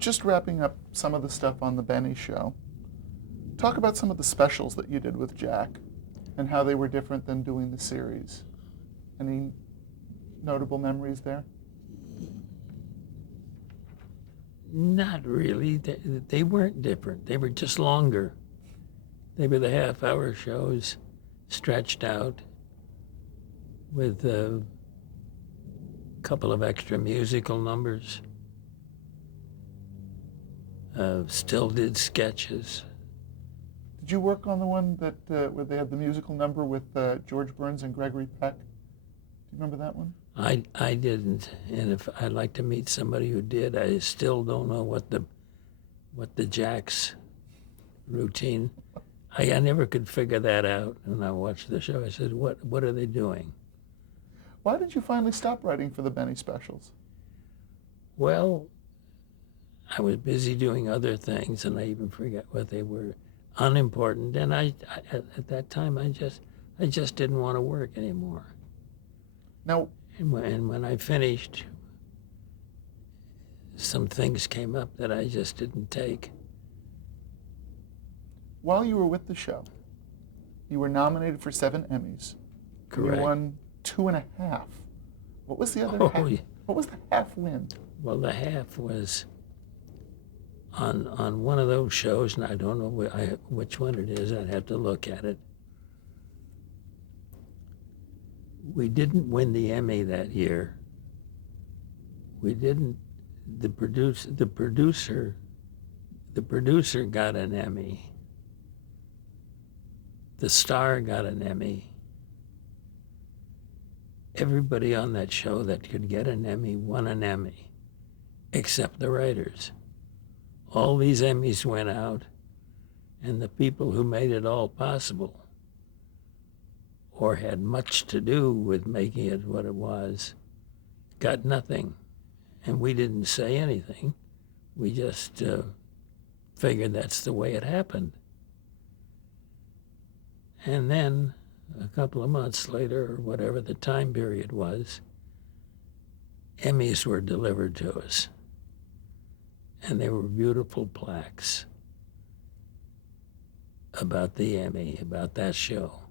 just wrapping up some of the stuff on the Benny show, talk about some of the specials that you did with Jack and how they were different than doing the series. Any notable memories there? Not really. They weren't different. They were just longer. They were the half-hour shows stretched out with a couple of extra musical numbers. Still did sketches. Did you work on the one that where they had the musical number with George Burns and Gregory Peck? Do you remember that one? I didn't, and if I'd like to meet somebody who did, I still don't know what the Jack's routine. I never could figure that out when I watched the show. I said, what are they doing? Why did you finally stop writing for the Benny specials? Well, I was busy doing other things, and I even forgot what they were, unimportant. And I at that time, I just didn't want to work anymore. Now, And when I finished, some things came up that I just didn't take. while you were with the show, you were nominated for 7 Emmys. Correct. You won 2.5. What was the other half? Yeah. What was the half win? Well, the half was on one of those shows, and I don't know which one it is. I'd have to look at it. We didn't win the Emmy that year. We didn't. The producer got an Emmy. The star got an Emmy. Everybody on that show that could get an Emmy won an Emmy, except the writers. All these Emmys went out, and the people who made it all possible or had much to do with making it what it was got nothing. And we didn't say anything. We just figured that's the way it happened. And then a couple of months later, or whatever the time period was, Emmys were delivered to us. And they were beautiful plaques about the Emmy, about that show.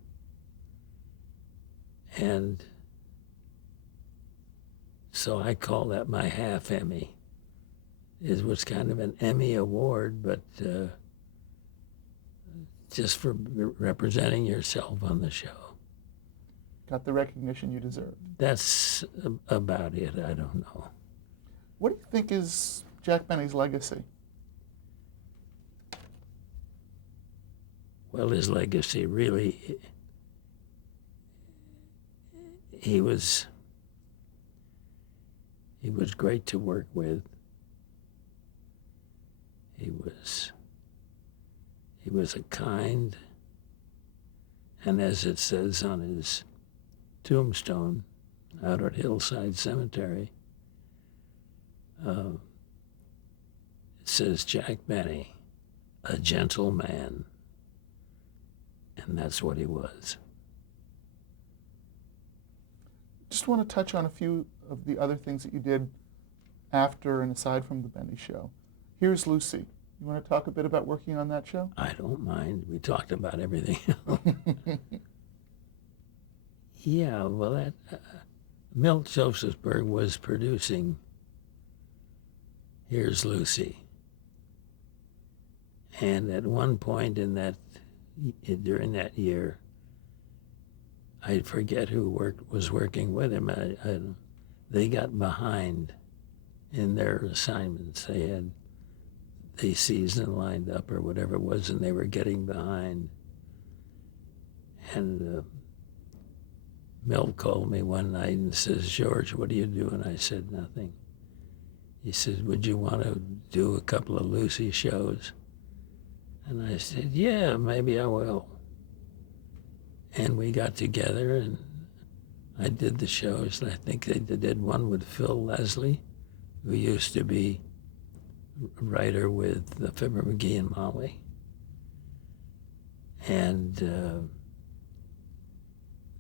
And so I call that my half Emmy. It was kind of an Emmy award, but just for representing yourself on the show. Got the recognition you deserved. That's about it. I don't know. What do you think is Jack Benny's legacy? Well, his legacy really, he was great to work with. He was a kind, and as it says on his tombstone out at Hillside Cemetery, it says Jack Benny, a gentle man. And that's what he was. Just want to touch on a few of the other things that you did after and aside from the Benny show. Here's Lucy. You want to talk a bit about working on that show? I don't mind. We talked about everything. Yeah, well, that Milt Josephsberg was producing Here's Lucy. And at one point during that year, I forget who was working with him. They got behind in their assignments. They had the season lined up or whatever it was, and they were getting behind. And Milt called me one night and says, "George, what are you doing?" I said, "Nothing." He says, "Would you want to do a couple of Lucy shows?" And I said, "Yeah, maybe I will." And we got together and I did the shows. And I think they did one with Phil Leslie, who used to be a writer with Fibber McGee and Molly. And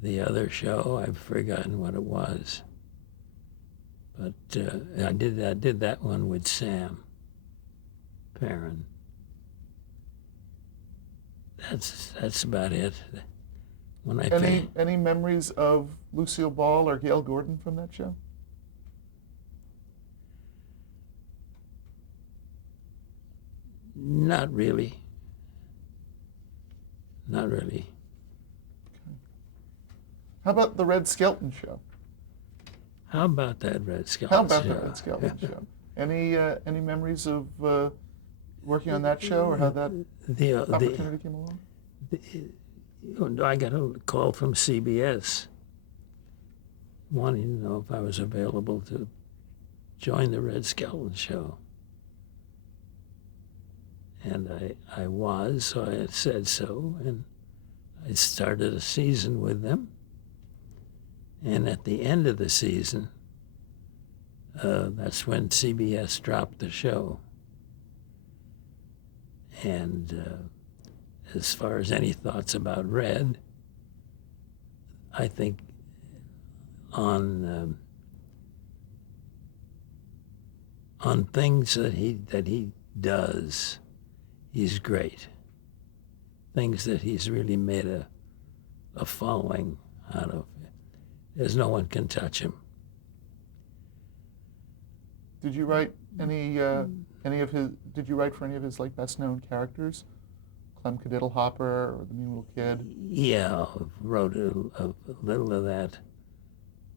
the other show, I've forgotten what it was. But I did that one with Sam. Perrin. That's about it. When I Any memories of Lucille Ball or Gail Gordon from that show? Not really. Not really. How about the Red Skelton show? How about that Red Skelton How about show? the Red Skelton show? Any memories of working on that show, or how that opportunity came along? I got a call from CBS wanting to know if I was available to join the Red Skelton show. And I was, so I had said so, and I started a season with them. And at the end of the season, that's when CBS dropped the show. And as far as any thoughts about Red, I think on things that he does, he's great. Things that he's really made a following out of. There's no one can touch him. Did you write any of his? Did you write for any of his like best known characters, Clem Cadiddlehopper or the Mean Little Kid? Yeah, wrote a little of that,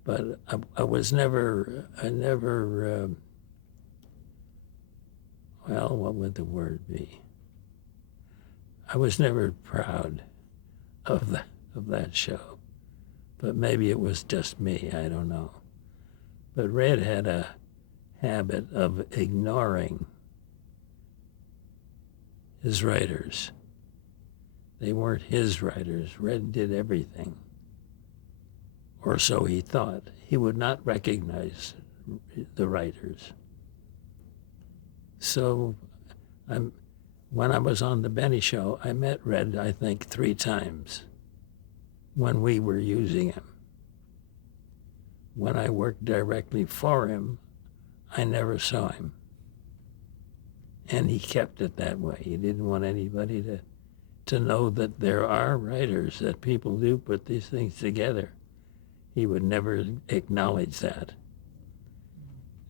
but I was never. Well, what would the word be? I was never proud of that show, but maybe it was just me. I don't know. But Red had a habit of ignoring his writers. They weren't his writers. Red did everything, or so he thought. He would not recognize the writers. So when I was on the Benny Show, I met Red, I think, 3 times when we were using him. When I worked directly for him, I never saw him. And he kept it that way. He didn't want anybody to know that there are writers, that people do put these things together. He would never acknowledge that.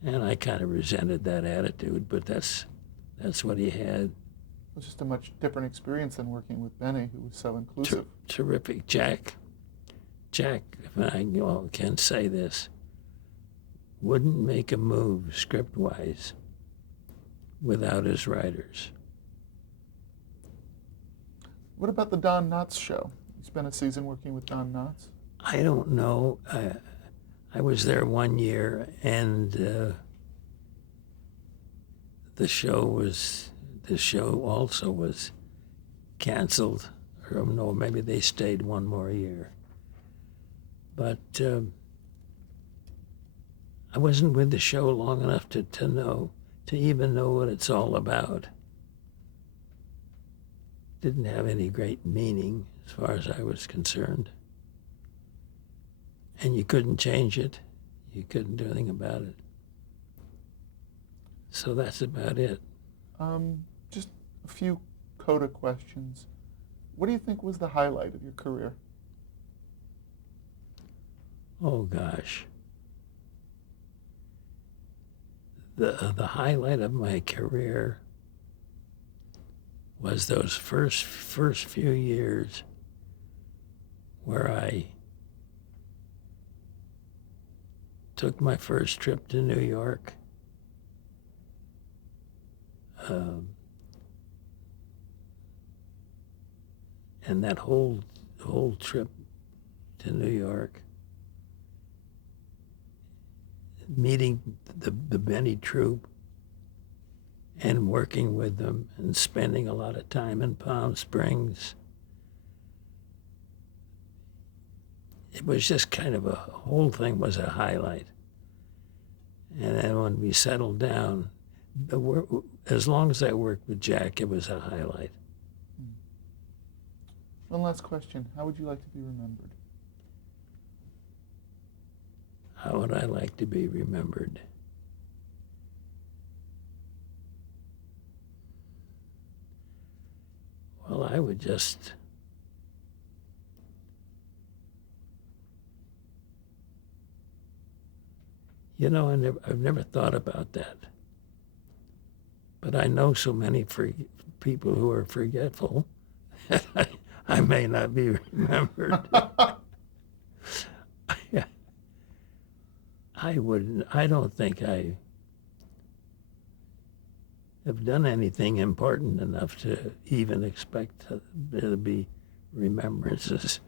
And I kind of resented that attitude, but that's what he had. It was just a much different experience than working with Benny, who was so inclusive. Terrific. Jack, if I can say this, wouldn't make a move script-wise without his writers. What about the Don Knotts show? You spent a season working with Don Knotts? I don't know. I was there 1 year, and the show also was canceled, or no, maybe they stayed 1 more year. But I wasn't with the show long enough to even know what it's all about. Didn't have any great meaning as far as I was concerned. And you couldn't change it. You couldn't do anything about it. So that's about it. Just a few coda questions. What do you think was the highlight of your career? Oh gosh. The highlight of my career was those first few years where I took my first trip to New York. And that whole trip to New York, meeting the Benny troupe and working with them and spending a lot of time in Palm Springs. It was just kind of whole thing was a highlight. And then when we settled down, as long as I worked with Jack, it was a highlight. One last question. How would you like to be remembered? How would I like to be remembered? Well, I would just I've never thought about that. But I know so many people who are forgetful that I may not be remembered. I don't think I have done anything important enough to even expect there to be remembrances,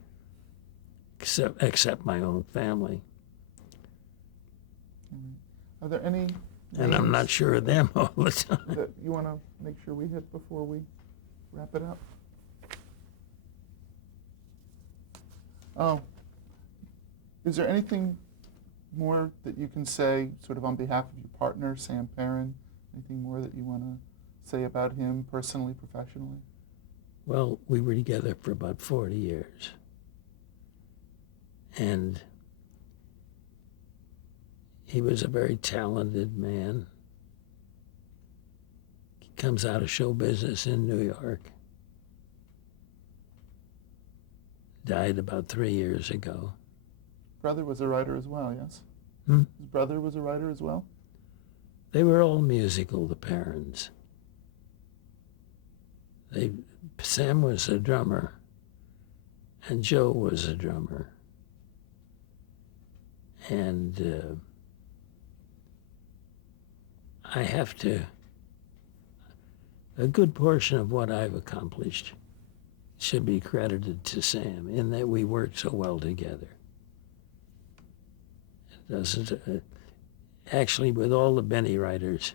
except my own family. Are there any And I'm not sure of them all the time. that you want to make sure we hit before we wrap it up? Oh, is there anything more that you can say sort of on behalf of your partner, Sam Perrin? Anything more that you want to say about him personally, professionally? Well, we were together for about 40 years. And he was a very talented man. He comes out of show business in New York. Died about 3 years ago. Brother was a writer as well, yes? Hmm? His brother was a writer as well? They were all musical, the Perrins. Sam was a drummer, and Joe was a drummer. And a good portion of what I've accomplished should be credited to Sam in that we worked so well together. It doesn't, actually, with all the Benny writers,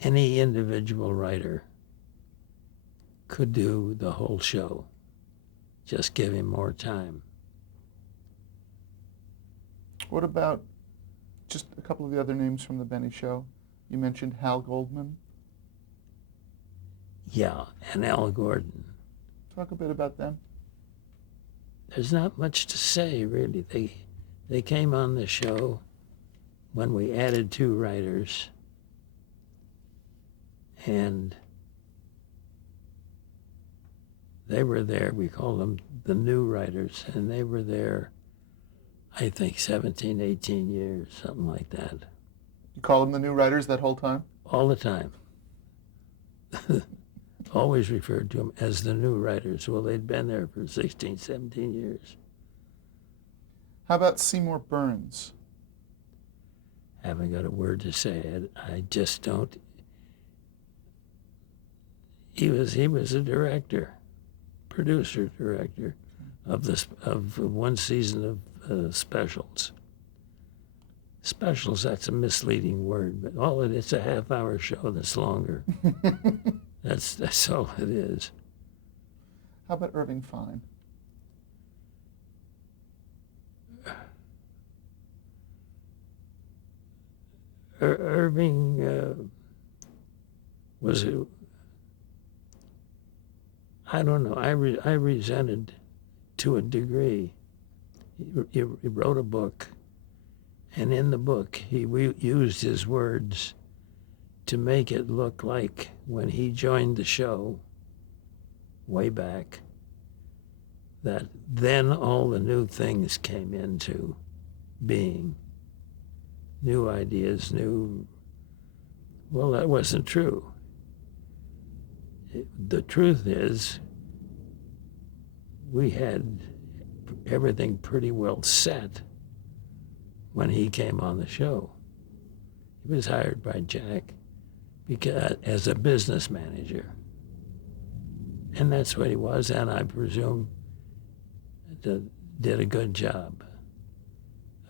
any individual writer could do the whole show. Just give him more time. What about just a couple of the other names from the Benny Show? You mentioned Hal Goldman. Yeah, and Al Gordon. Talk a bit about them. There's not much to say, really. They came on the show when we added 2 writers, and they were there. We call them the new writers, and they were there, I think, 17, 18 years, something like that. You call them the new writers that whole time? All the time. Always referred to them as the new writers. Well, they'd been there for 16, 17 years. How about Seymour Burns? Haven't got a word to say it. I just don't. He was a director, producer, director of one season of specials. Specials, that's a misleading word, but it's a half-hour show that's longer. That's all it is. How about Irving Fine? Irving was, I don't know, I resented to a degree. He wrote a book, and in the book he used his words to make it look like when he joined the show way back, that then all the new things came into being. New ideas, well, that wasn't true. The truth is, we had everything pretty well set when he came on the show. He was hired by Jack as a business manager. And that's what he was, and I presume did a good job.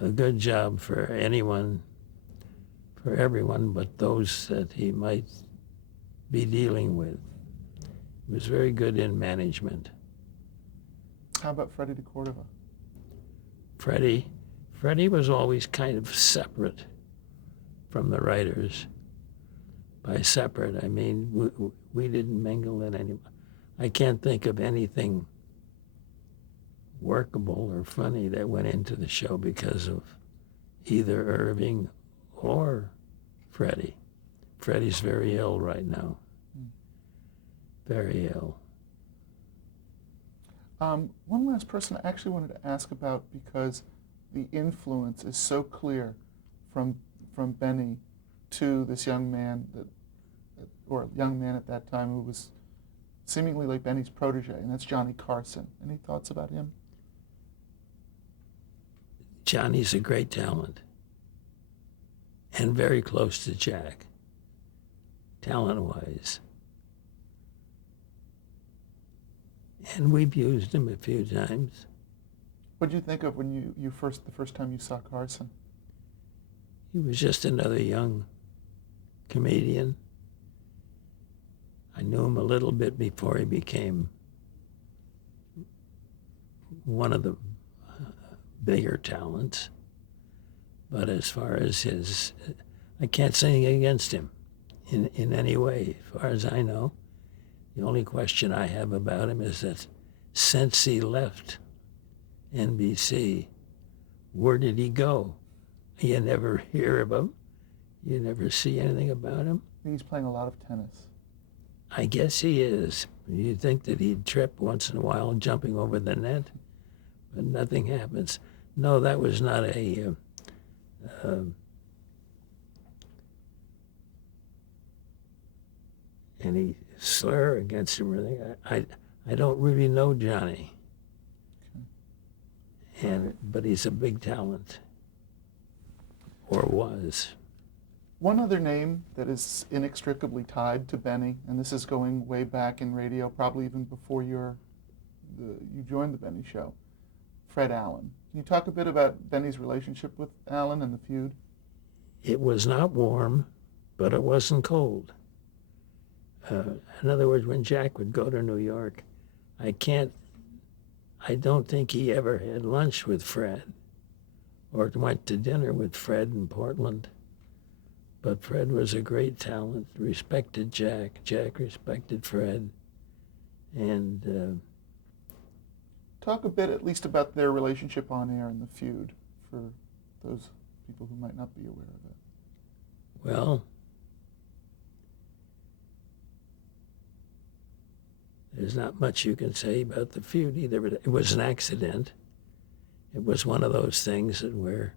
A good job for everyone but those that he might be dealing with. He was very good in management. How about Freddie DeCordova? Freddie was always kind of separate from the writers. By separate, I mean we didn't mingle in any. I can't think of anything workable or funny that went into the show because of either Irving or Freddie. Freddie's very ill right now. Very ill. One last person I actually wanted to ask about, because the influence is so clear from Benny to this young man or young man at that time who was seemingly like Benny's protege, and that's Johnny Carson. Any thoughts about him? Johnny's a great talent and very close to Jack, talent-wise. And we've used him a few times. What did you think of when the first time you saw Carson? He was just another young comedian. I knew him a little bit before he became one of the bigger talents. But as far as I can't say anything against him in any way, as far as I know. The only question I have about him is that since he left NBC, where did he go? You never hear of him. You never see anything about him. I think he's playing a lot of tennis. I guess he is. You'd think that he'd trip once in a while jumping over the net, but nothing happens. No, that was not any slur against him or anything. I don't really know Johnny, but he's a big talent, or was. One other name that is inextricably tied to Benny, and this is going way back in radio, probably even before you joined the Benny Show, Fred Allen. Can you talk a bit about Benny's relationship with Allen and the feud? It was not warm, but it wasn't cold. In other words, when Jack would go to New York, I don't think he ever had lunch with Fred or went to dinner with Fred in Portland. But Fred was a great talent, respected Jack. Jack respected Fred. And talk a bit at least about their relationship on air and the feud for those people who might not be aware of it. Well, there's not much you can say about the feud either, but it was an accident. It was one of those things that where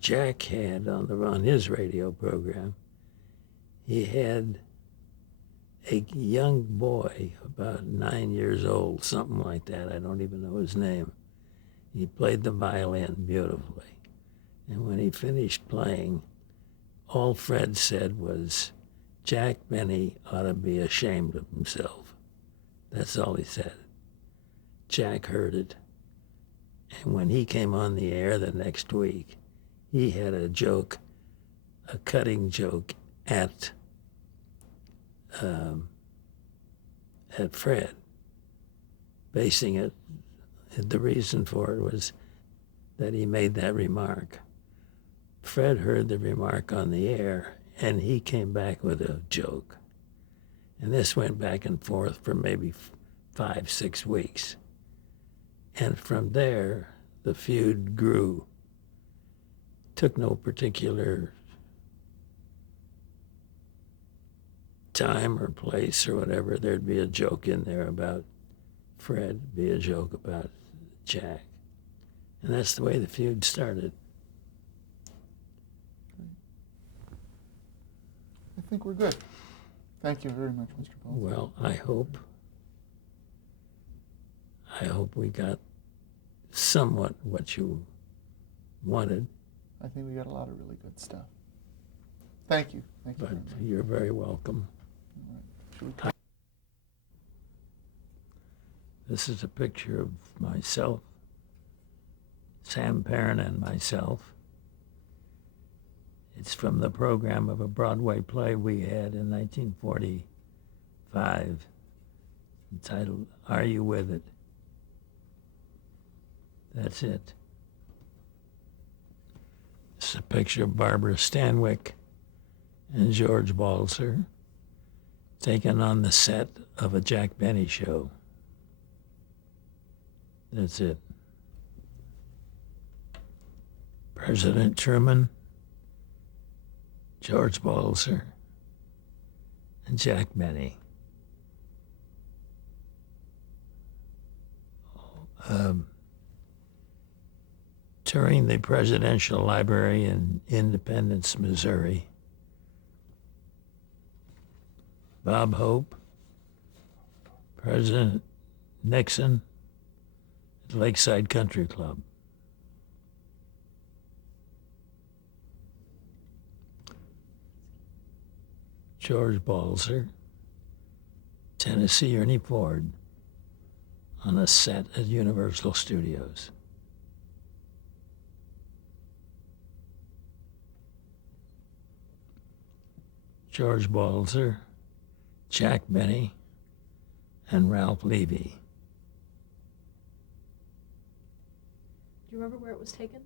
Jack had on his radio program, he had a young boy, about 9 years old, something like that. I don't even know his name. He played the violin beautifully. And when he finished playing, all Fred said was, Jack Benny ought to be ashamed of himself. That's all he said. Jack heard it. And when he came on the air the next week, he had a joke, a cutting joke at Fred, basing it, the reason for it was that he made that remark. Fred heard the remark on the air, and he came back with a joke. And this went back and forth for maybe 5-6 weeks. And from there, the feud grew. Took no particular time or place or whatever. There'd be a joke in there about Fred, be a joke about Jack. And that's the way the feud started. I think we're good. Thank you very much, Mr. Balzer. Well, I hope we got somewhat what you wanted. I think we got a lot of really good stuff. Thank you. Thank you But very much. you're very welcome. All right. Should we come? This is a picture of myself, Sam Perrin and myself. It's from the program of a Broadway play we had in 1945, entitled Are You With It? That's it. It's a picture of Barbara Stanwyck and George Balzer taken on the set of a Jack Benny show. That's it. President Truman, George Balzer, and Jack Benny. Touring the Presidential Library in Independence, Missouri. Bob Hope, President Nixon at Lakeside Country Club. George Balzer, Tennessee Ernie Ford on a set at Universal Studios. George Balzer, Jack Benny, and Ralph Levy. Do you remember where it was taken?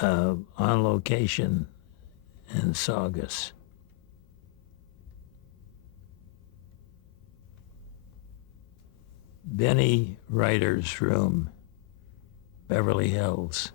On location in Saugus. Benny Writer's Room, Beverly Hills.